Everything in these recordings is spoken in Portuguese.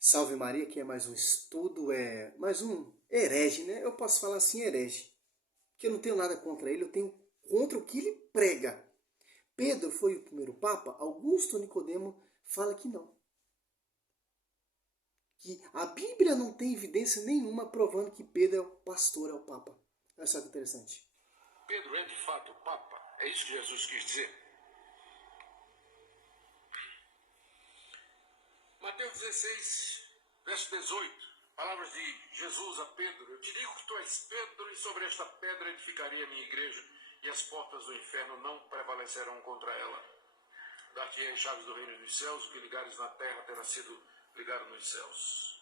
Salve Maria, que é mais um estudo, é mais um herege, né? Eu posso falar assim, herege. Que eu não tenho nada contra ele, eu tenho contra o que ele prega. Pedro foi o primeiro papa? Augusto Nicodemo fala que não. Que a Bíblia não tem evidência nenhuma provando que Pedro é o pastor, é o papa. Olha só que interessante. Pedro é de fato o papa? É isso que Jesus quis dizer? Mateus 16, verso 18. Palavras de Jesus a Pedro. Eu te digo que tu és Pedro, e sobre esta pedra edificarei a minha igreja, e as portas do inferno não prevalecerão contra ela. Dar-te-ei as chaves do reino dos céus, o que ligares na terra terá sido ligado nos céus.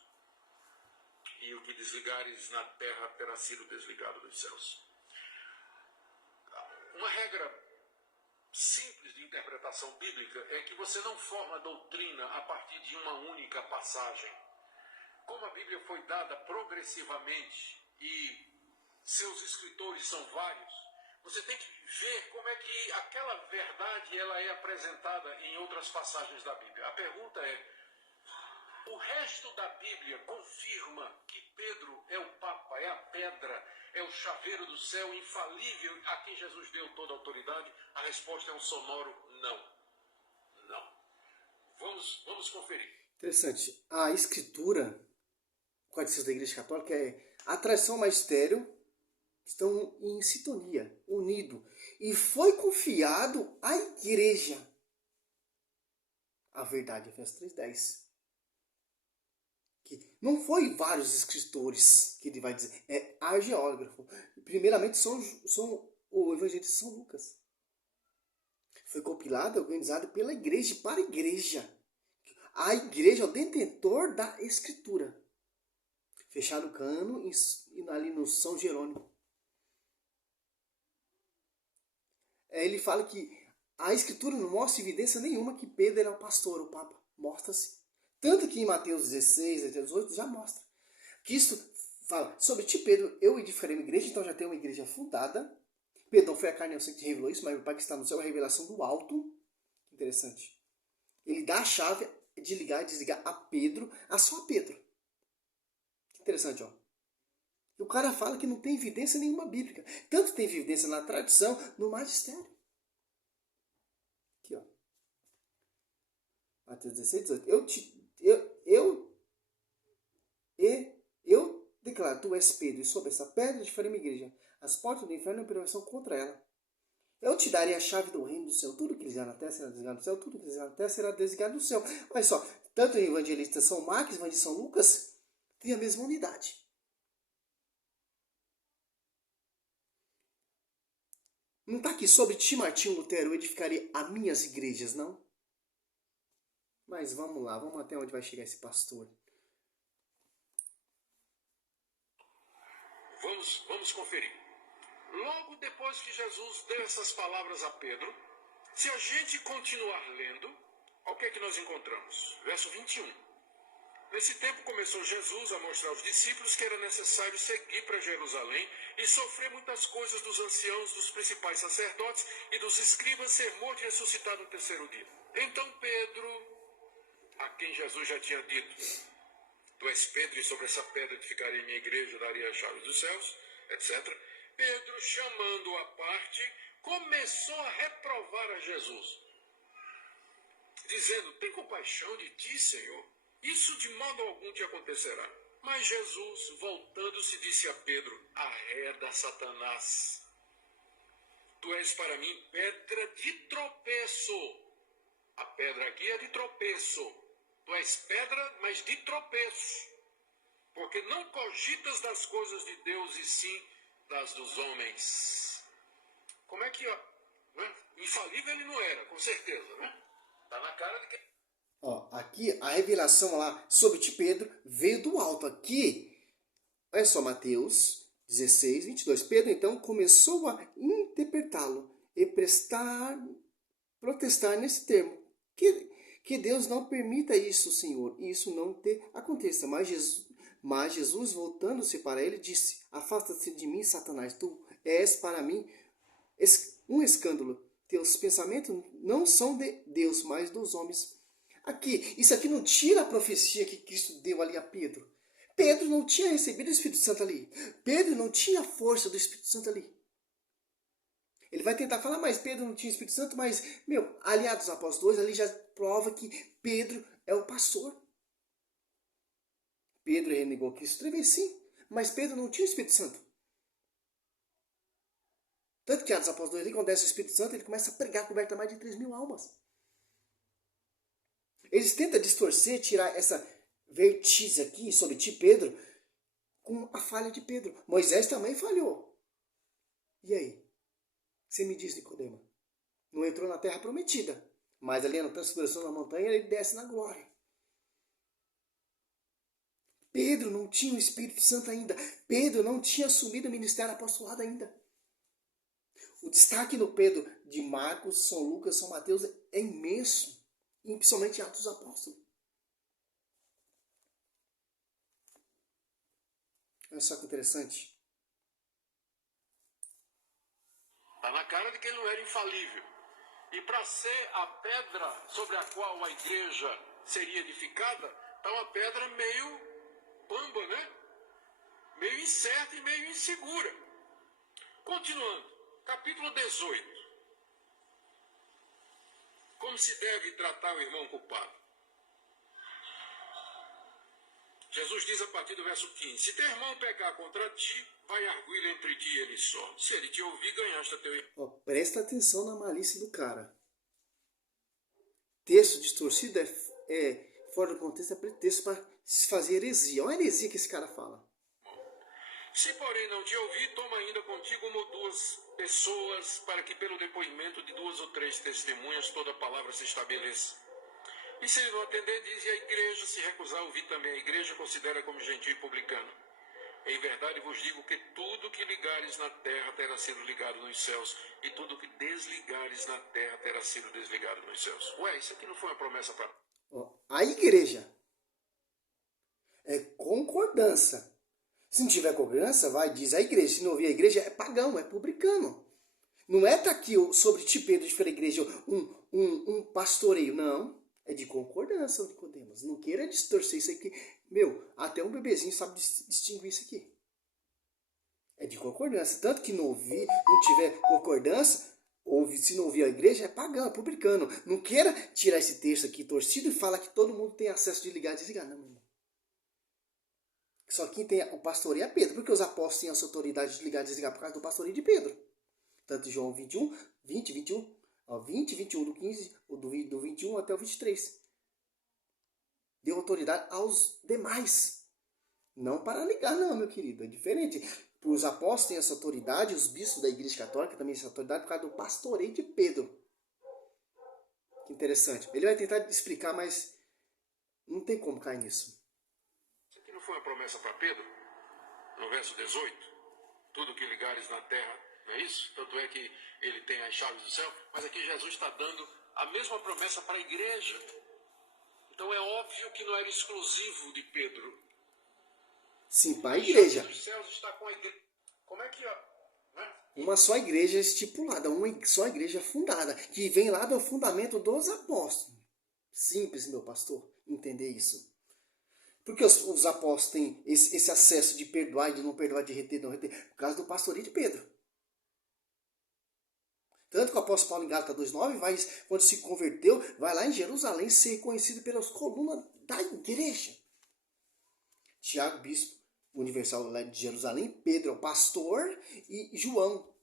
E o que desligares na terra terá sido desligado dos céus. Uma regra simples de interpretação bíblica é que você não forma doutrina a partir de uma única passagem. Como a Bíblia foi dada progressivamente e seus escritores são vários, você tem que ver como é que aquela verdade ela é apresentada em outras passagens da Bíblia. A pergunta é: o resto da Bíblia confirma que Pedro é o Papa, é a pedra, é o chaveiro do céu infalível a quem Jesus deu toda a autoridade? A resposta é um sonoro não. Não. Vamos conferir. Interessante. A escritura, o Catecismo da Igreja Católica, é a tradição e o magistério estão em sintonia, unido. E foi confiado à igreja a verdade, Efésios 3:10. Que não foi vários escritores que ele vai dizer, é argeógrafo. Primeiramente são o evangelista São Lucas. Foi compilado e organizado pela igreja, para a igreja. A igreja é o detentor da escritura. Fechado o cano ali no São Jerônimo. Ele fala que a escritura não mostra evidência nenhuma que Pedro era o pastor, o papa. Mostra-se. Tanto que em Mateus 16, 18 já mostra. Que isso fala, sobre ti, Pedro, eu edificarei uma igreja, então já tem uma igreja fundada. Pedro, não foi a carne e o sangue que revelou isso, mas o Pai que está no céu é a revelação do alto. Interessante. Ele dá a chave de ligar e desligar a Pedro, a só Pedro. Interessante, ó. E o cara fala que não tem evidência nenhuma bíblica. Tanto tem evidência na tradição, no magistério. Aqui, ó. Mateus 16, 18. Eu declaro, tu és Pedro, e sobre essa pedra edificarei minha igreja. As portas do inferno não prevalecerão contra ela. Eu te darei a chave do reino do céu. Tudo que ligar na terra será desligado do céu. Tudo que ligar na terra será desligado do céu. Olha só, tanto o evangelista São Marcos e o evangelista São Lucas têm a mesma unidade. Não está aqui sobre ti, Martinho Lutero, eu edificarei as minhas igrejas, não? Mas vamos lá, vamos até onde vai chegar esse pastor. Vamos conferir. Logo depois que Jesus deu essas palavras a Pedro, se a gente continuar lendo, o que é que nós encontramos? Verso 21. Nesse tempo começou Jesus a mostrar aos discípulos que era necessário seguir para Jerusalém e sofrer muitas coisas dos anciãos, dos principais sacerdotes e dos escribas, ser morto e ressuscitar no terceiro dia. Então Pedro, a quem Jesus já tinha dito: tu és Pedro, e sobre essa pedra edificarei minha igreja, daria as chaves dos céus, etc. Pedro, chamando-o à parte, começou a reprovar a Jesus, dizendo: tem compaixão de ti, Senhor, isso de modo algum te acontecerá. Mas Jesus, voltando-se, disse a Pedro: arreda, Satanás, tu és para mim pedra de tropeço. A pedra aqui é de tropeço. Tu és pedra, mas de tropeço, porque não cogitas das coisas de Deus, e sim das dos homens. Como é que, ó, né? Infalível ele não era, com certeza, né? Tá na cara de que... Ó, aqui a revelação lá sobre ti, Pedro, veio do alto. Aqui, olha só, Mateus 16, 22. Pedro, então, começou a interpretá-lo e protestar nesse termo. Que Deus não permita isso, Senhor, e isso não te aconteça. Mas Jesus, voltando-se para ele, disse: afasta-se de mim, Satanás, tu és para mim um escândalo. Teus pensamentos não são de Deus, mas dos homens. Aqui, isso aqui não tira a profecia que Cristo deu ali a Pedro. Pedro não tinha recebido o Espírito Santo ali. Pedro não tinha a força do Espírito Santo ali. Ele vai tentar falar, mas Pedro não tinha Espírito Santo, mas, aliados apóstolos 2, ali já prova que Pedro é o pastor. Pedro renegou Cristo 3 vezes, sim, mas Pedro não tinha o Espírito Santo. Tanto que Atos Apóstolos 2, ali, quando desce o Espírito Santo, ele começa a pregar, coberta mais de 3.000 almas. Eles tentam distorcer, tirar essa vertigem aqui sobre ti, Pedro, com a falha de Pedro. Moisés também falhou. E aí? Você me diz, Nicodemo, não entrou na terra prometida, mas ali na transfiguração da montanha ele desce na glória. Pedro não tinha o Espírito Santo ainda. Pedro não tinha assumido o ministério apostolado ainda. O destaque no Pedro de Marcos, São Lucas, São Mateus é imenso, e principalmente em Atos dos Apóstolos. Olha só que interessante. Está na cara de que ele não era infalível. E para ser a pedra sobre a qual a igreja seria edificada, está uma pedra meio pamba, né? Meio incerta e meio insegura. Continuando, capítulo 18. Como se deve tratar o irmão culpado? Jesus diz a partir do verso 15, se teu irmão pecar contra ti, vai arguir entre ti e ele só. Se ele te ouvir, ganhaste a teu irmão. Presta atenção na malícia do cara. Texto distorcido é fora do contexto, é pretexto para se fazer heresia. Olha a heresia que esse cara fala. Se, porém, não te ouvir, toma ainda contigo uma ou duas pessoas, para que pelo depoimento de 2 ou 3 testemunhas toda a palavra se estabeleça. E se ele não atender, diz, e a igreja, se recusar a ouvir também, a igreja considera como gentil e publicano. Em verdade vos digo que tudo que ligares na terra terá sido ligado nos céus, e tudo que desligares na terra terá sido desligado nos céus. Ué, isso aqui não foi uma promessa para... A igreja é concordância. Se não tiver concordância, vai, diz a igreja. Se não ouvir a igreja, é pagão, é publicano. Não é aqui sobre ti, Pedro, de a igreja, um pastoreio, não. É de concordância, Nicodemos. Não queira distorcer isso aqui. Até um bebezinho sabe distinguir isso aqui. É de concordância. Tanto que não tiver concordância, se não ouvir a igreja, é pagão, é publicano. Não queira tirar esse texto aqui torcido e falar que todo mundo tem acesso de ligar e desligar. Não, meu irmão. Só quem tem o pastoreio é Pedro. Porque os apóstolos têm essa autoridade de ligar e desligar por causa do pastoreio de Pedro. Tanto em João 21, 21. 21 do 15, do 21 até o 23. Deu autoridade aos demais. Não para ligar, não, meu querido. É diferente. Os apóstolos têm essa autoridade, os bispos da Igreja Católica também têm essa autoridade por causa do pastoreio de Pedro. Que interessante. Ele vai tentar explicar, mas não tem como cair nisso. Isso aqui não foi uma promessa para Pedro? No verso 18? Tudo que ligares na terra, não é isso? Tanto é que ele tem as chaves do céu, mas aqui Jesus está dando a mesma promessa para a igreja. Então é óbvio que não era exclusivo de Pedro. Sim, para a igreja. Os céus está com a igreja. Como é que... Né? Uma só igreja estipulada, uma só igreja fundada, que vem lá do fundamento dos apóstolos. Simples, meu pastor, entender isso. Porque os apóstolos têm esse acesso de perdoar, de não perdoar, de reter, de não reter, por causa do pastoreio de Pedro. Tanto que o apóstolo Paulo em Gálatas 2,9, quando se converteu, vai lá em Jerusalém ser reconhecido pelas colunas da igreja. Tiago, bispo universal lá de Jerusalém, Pedro, o pastor, e João,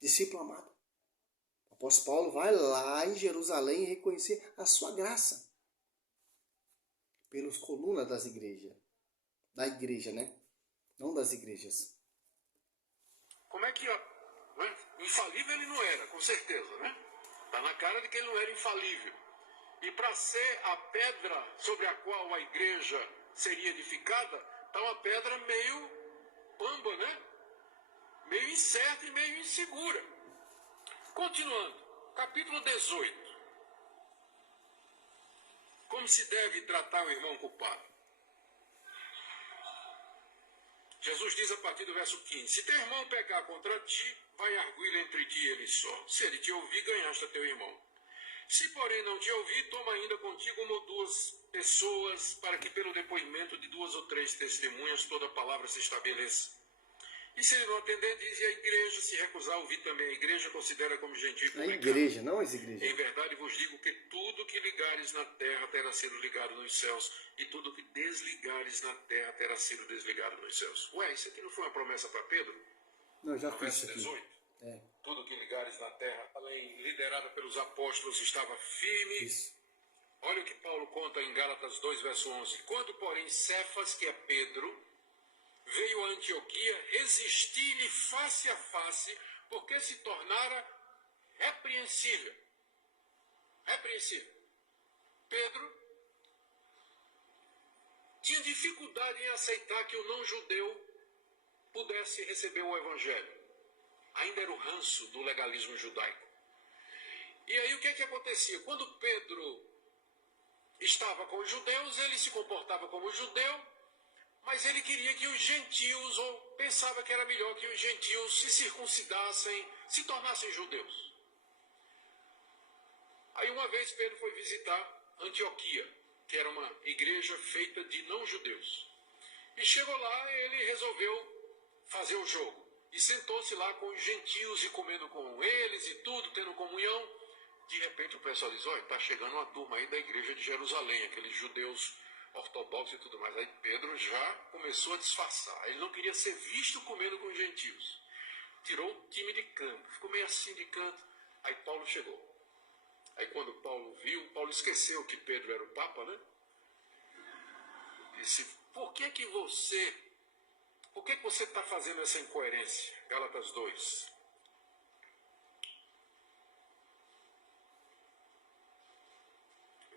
discípulo amado. O apóstolo Paulo vai lá em Jerusalém reconhecer a sua graça. Pelas colunas das igrejas. Da igreja, né? Não das igrejas. Como é que... Né? Infalível ele não era, com certeza, né? Está na cara de que ele não era infalível. E para ser a pedra sobre a qual a igreja seria edificada, está uma pedra meio pamba, né? Meio incerta e meio insegura. Continuando, capítulo 18. Como se deve tratar o irmão culpado? Jesus diz a partir do verso 15, se teu irmão pecar contra ti, vai arguir entre ti e ele só. Se ele te ouvir, ganhaste a teu irmão. Se, porém, não te ouvir, toma ainda contigo uma ou duas pessoas, para que pelo depoimento de 2 ou 3 testemunhas toda a palavra se estabeleça. E se ele não atender, diz, e a igreja se recusar a ouvir também. A igreja considera como gentil e A publicano. igreja, não as igrejas. Em verdade vos digo que tudo que ligares na terra terá sido ligado nos céus, e tudo que desligares na terra terá sido desligado nos céus. Ué, isso aqui não foi uma promessa para Pedro? Não, já No fiz verso isso aqui. 18. É, Tudo que ligares na terra, além liderada pelos apóstolos, estava firme. isso. Olha o que Paulo conta em Gálatas 2, verso 11. Quando, porém, Cefas, que é Pedro, veio a Antioquia, resisti-lhe face a face, porque se tornara repreensível. Repreensível. Pedro tinha dificuldade em aceitar que o não-judeu pudesse receber o evangelho. Ainda era o ranço do legalismo judaico. E aí o que é que acontecia? Quando Pedro estava com os judeus, ele se comportava como judeu, mas ele queria que os gentios, ou pensava que era melhor que os gentios se circuncidassem, se tornassem judeus. Aí uma vez Pedro foi visitar Antioquia, que era uma igreja feita de não-judeus. E chegou lá, ele resolveu fazer o jogo. E sentou-se lá com os gentios e comendo com eles e tudo, tendo comunhão. De repente o pessoal diz, olha, está chegando uma turma aí da igreja de Jerusalém, aqueles judeus ortodoxos e tudo mais. Aí Pedro já começou a disfarçar. Ele não queria ser visto comendo com os gentios. Tirou o time de campo, ficou meio assim de canto. Aí Paulo chegou. Aí quando Paulo viu, Paulo esqueceu que Pedro era o Papa, né? Disse, por que você está fazendo essa incoerência? Gálatas 2.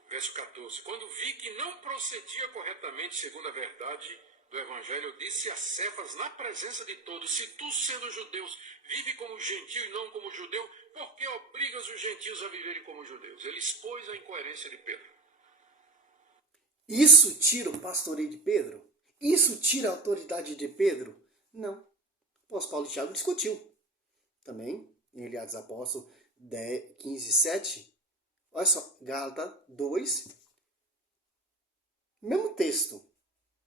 Verso 14. Quando vi que não procedia corretamente segundo a verdade do Evangelho, eu disse a Cefas na presença de todos, se tu, sendo judeus, vive como gentio e não como judeu, por que obrigas os gentios a viverem como judeus? Ele expôs a incoerência de Pedro. Isso tira o pastoreio de Pedro? Isso tira a autoridade de Pedro? Não. O apóstolo Paulo e Tiago discutiu. Também, em Atos Apóstolos 15, 7. Olha só, Gálatas 2. Mesmo texto.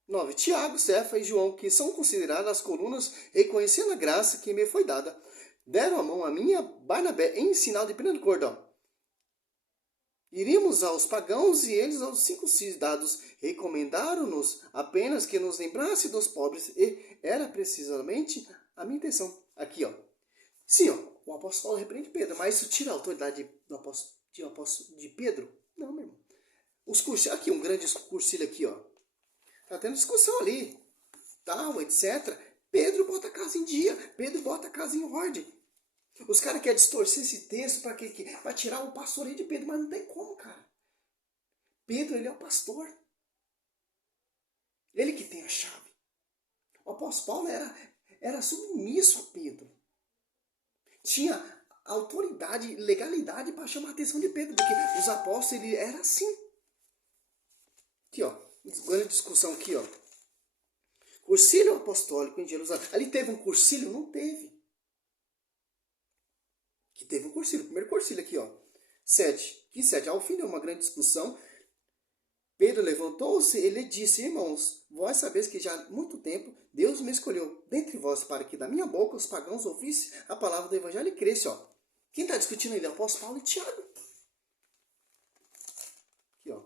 9. Tiago, Cefa e João, que são consideradas as colunas, reconhecendo a graça que me foi dada, deram a mão a minha Barnabé em sinal de pleno cordão. Iríamos aos pagãos e eles aos circuncidados. Recomendaram-nos apenas que nos lembrasse dos pobres, e era precisamente a minha intenção. Aqui, ó. Sim, ó, o apóstolo Paulo repreende Pedro, mas isso tira a autoridade do apóstolo de Pedro? Não, meu irmão. Os cursilhos, aqui, um grande cursilho aqui, ó. Tá tendo discussão ali, tal, etc. Pedro bota a casa em dia, Pedro bota a casa em ordem. Os caras querem distorcer esse texto para para tirar o pastoreio de Pedro, mas não tem como, cara. Pedro, ele é o pastor. Ele que tem a chave. O apóstolo Paulo era submisso a Pedro. Tinha autoridade, legalidade para chamar a atenção de Pedro, porque os apóstolos, ele era assim. Aqui, ó, grande discussão aqui, ó. Cursilho apostólico em Jerusalém. Ali teve um cursilho? Não teve. Que teve um cursilho, o primeiro cursilho aqui, ó. 7. Que 7? Ao fim de uma grande discussão, Pedro levantou-se e lhe disse, irmãos, vós sabeis que já há muito tempo Deus me escolheu dentre vós para que da minha boca os pagãos ouvissem a palavra do evangelho e cresce, ó. Quem está discutindo aí? Apóstolo Paulo e Tiago. Aqui, ó.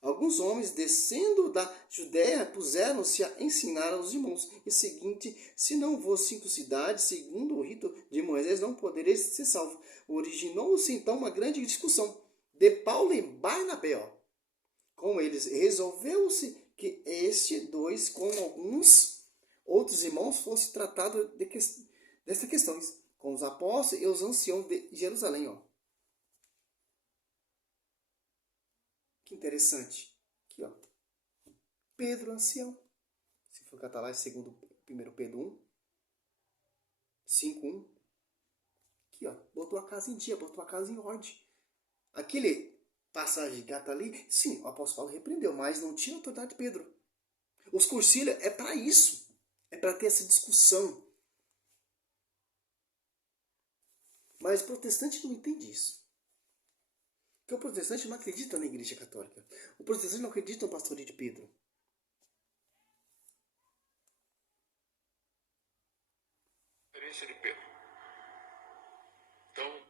Alguns homens, descendo da Judéia, puseram-se a ensinar aos irmãos o seguinte, se não vos circuncidade, segundo o rito de Moisés, não podereis ser salvos. Originou-se então uma grande discussão de Paulo e Barnabé, ó. Com eles, resolveu-se que este dois, com alguns outros irmãos, fosse tratado dessas questões, com os apóstolos e os anciãos de Jerusalém, ó. Que interessante. Aqui, ó. Pedro, ancião. Se for catar lá, segundo 1 Pedro 1. 5:1. Aqui, ó. Botou a casa em dia, botou a casa em ordem. Aquele passagem de gata ali, sim, o apóstolo Paulo repreendeu, mas não tinha autoridade de Pedro. Os cursilhos é para isso. É para ter essa discussão. Mas o protestante não entende isso. Porque o protestante não acredita na igreja católica. O protestante não acredita no pastoreio de Pedro. Experiência de Pedro. Então,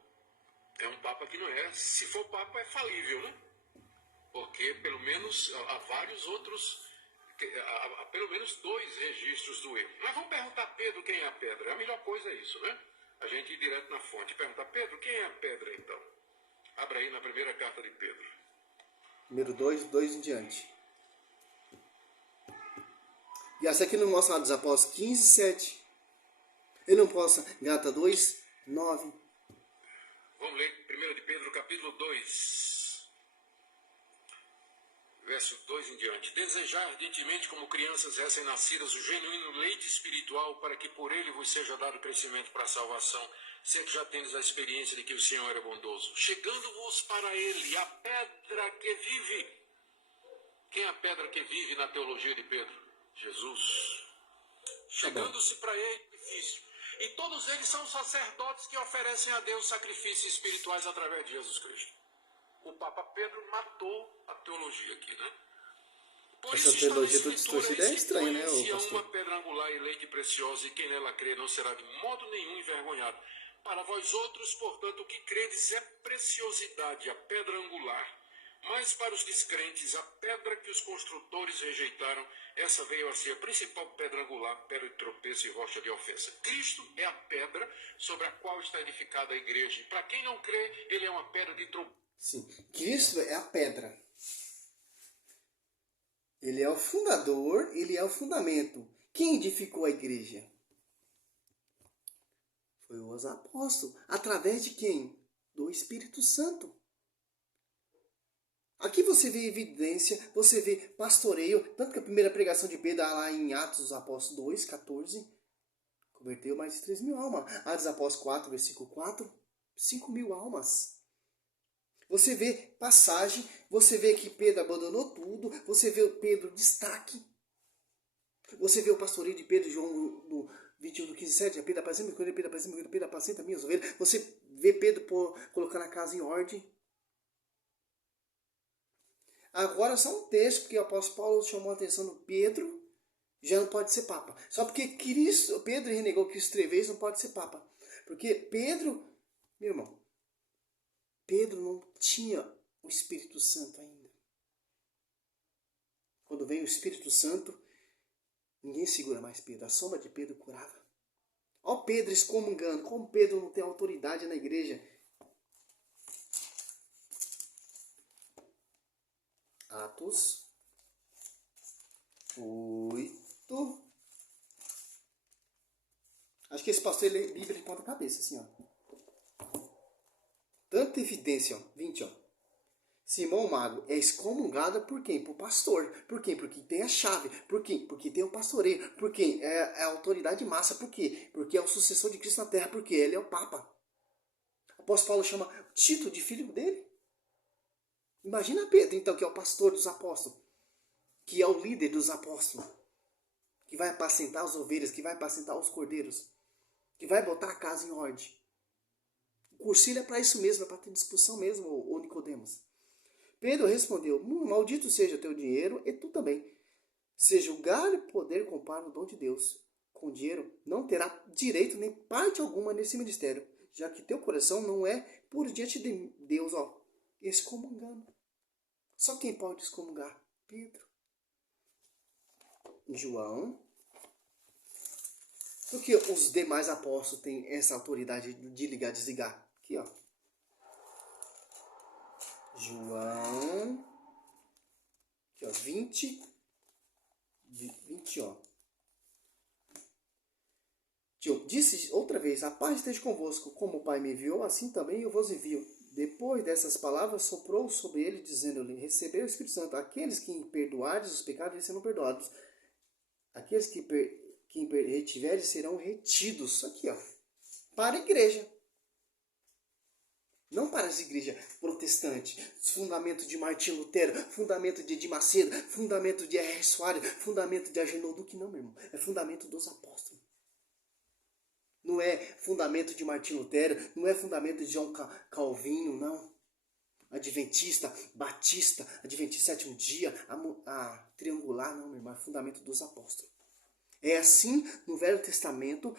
é um papa que não é, se for papa é falível, né? Porque pelo menos há vários outros, há pelo menos 2 registros do erro. Mas vamos perguntar a Pedro quem é a pedra. A melhor coisa é isso, né? A gente ir direto na fonte e perguntar, Pedro, quem é a pedra então? Abra aí na primeira carta de Pedro. Número 2, 2 em diante. E essa aqui não mostra lá dos Apóstolos 15, 7. Ele não possa, Gálatas 2, 9. Vamos ler 1 de Pedro, capítulo 2, verso 2 em diante. Desejar ardentemente, como crianças recém-nascidas, o genuíno leite espiritual, para que por ele vos seja dado crescimento para a salvação, sendo que já tendes a experiência de que o Senhor é bondoso. Chegando-vos para ele, a pedra que vive. Quem é a pedra que vive na teologia de Pedro? Jesus. Chegando-se para ele, sacrifício. E todos eles são sacerdotes que oferecem a Deus sacrifícios espirituais através de Jesus Cristo. O Papa Pedro matou a teologia aqui, né? Por Essa isso teologia está na toda Escritura, distorcida é estranha, né, se pastor? uma pedra angular e leite preciosa, e quem nela crê não será de modo nenhum envergonhado. Para vós outros, portanto, o que credes é preciosidade, a pedra angular. Mas para os descrentes, a pedra que os construtores rejeitaram, essa veio a ser a principal pedra angular, pedra de tropeço e rocha de ofensa. Cristo é a pedra sobre a qual está edificada a igreja. E para quem não crê, ele é uma pedra de tropeço. Sim, Cristo é a pedra. Ele é o fundador, ele é o fundamento. Quem edificou a igreja? Foi os apóstolos. Através de quem? Do Espírito Santo. Aqui você vê evidência, você vê pastoreio, tanto que a primeira pregação de Pedro, lá em Atos dos Apóstolos 2, 14, converteu mais de 3 mil almas. Atos dos Apóstolos 4, versículo 4, 5 mil almas. Você vê passagem, você vê que Pedro abandonou tudo, você vê o Pedro destaque. Você vê o pastoreio de Pedro, João do 21, do 15, 7, Pedro apacenta, Pedro apacenta minhas ovelhas. Você vê Pedro colocando a casa em ordem. Agora só um texto, porque o apóstolo Paulo chamou a atenção do Pedro, já não pode ser papa. Só porque Pedro renegou Cristo 3 vezes, não pode ser papa. Porque Pedro, meu irmão, Pedro não tinha o Espírito Santo ainda. Quando veio o Espírito Santo, ninguém segura mais Pedro. A sombra de Pedro curava. Ó Pedro excomungando, como Pedro não tem autoridade na igreja. Atos 8. Acho que esse pastor lê Bíblia de ponta cabeça, assim, ó. Tanta evidência, ó. 20, ó. Simão Mago é excomungado por quem? Por pastor. Por quem? Porque tem a chave. Por quem? Porque tem o pastoreio. Por quem? É a autoridade massa. Por quê? Porque é o sucessor de Cristo na terra. Porque ele é o Papa. O apóstolo Paulo chama Tito de filho dele. Imagina Pedro, então, que é o pastor dos apóstolos. Que é o líder dos apóstolos. Que vai apacentar as ovelhas. Que vai apacentar os cordeiros. Que vai botar a casa em ordem. O cursilho é para isso mesmo. É para ter discussão mesmo, ô Nicodemos. Pedro respondeu, maldito seja o teu dinheiro e tu também. Se julgar e poder comprar o dom de Deus com dinheiro, não terá direito nem parte alguma nesse ministério, já que teu coração não é puro diante de Deus, ó, excomungando. Só quem pode excomungar? Pedro. João. Porque os demais apóstolos têm essa autoridade de ligar e desligar. Aqui, ó. João, aqui, ó, 20, ó. Disse outra vez, a paz esteja convosco, como o Pai me enviou, assim também eu vos envio. Depois dessas palavras, soprou sobre ele, dizendo-lhe, recebeu o Espírito Santo. Aqueles que perdoares os pecados, eles serão perdoados. Aqueles que retiveres serão retidos. Aqui, ó, para a igreja. Não para as igrejas protestantes, fundamento de Martinho Lutero, fundamento de Edir Macedo, fundamento de R. Soares, fundamento de Agenor Duque, não, meu irmão. É fundamento dos apóstolos. Não é fundamento de Martinho Lutero, não é fundamento de João Calvino, não. adventista, batista, adventista sétimo dia, a triangular, não, meu irmão, é fundamento dos apóstolos. É assim no Velho Testamento,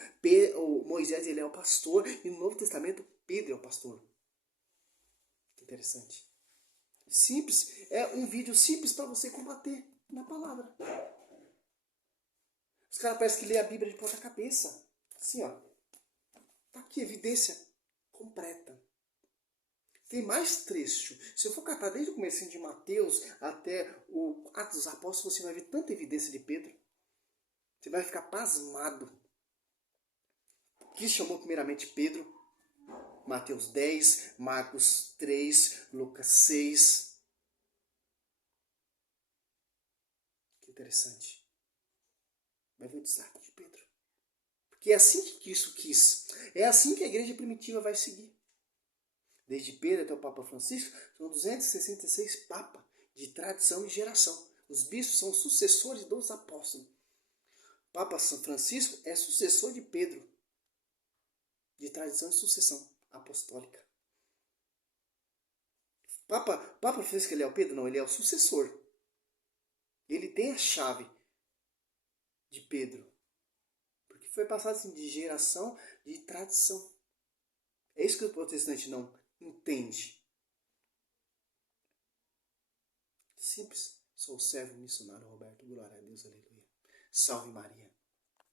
Moisés ele é o pastor, e no Novo Testamento, Pedro é o pastor. Que interessante. Simples, é um vídeo simples para você combater na palavra. Os caras parecem que lê a Bíblia de ponta cabeça. Assim, ó. Tá aqui, evidência completa. Tem mais trecho. Se eu for catar desde o começo de Mateus até o Atos dos Apóstolos, você vai ver tanta evidência de Pedro. Você vai ficar pasmado. Que chamou primeiramente Pedro? Mateus 10, Marcos 3, Lucas 6. Que interessante. Vai ver o destaque de Pedro. Porque é assim que Cristo quis. É assim que a igreja primitiva vai seguir. Desde Pedro até o Papa Francisco, são 266 papas de tradição e geração. Os bispos são sucessores dos apóstolos. Papa São Francisco é sucessor de Pedro, de tradição e sucessão apostólica. Papa Francisco ele é o Pedro? Não, ele é o sucessor. Ele tem a chave de Pedro. Porque foi passado assim, de geração, de tradição. É isso que o protestante não entende. Simples. Sou o servo missionário Roberto. Glória a Deus, aleluia. Salve Maria.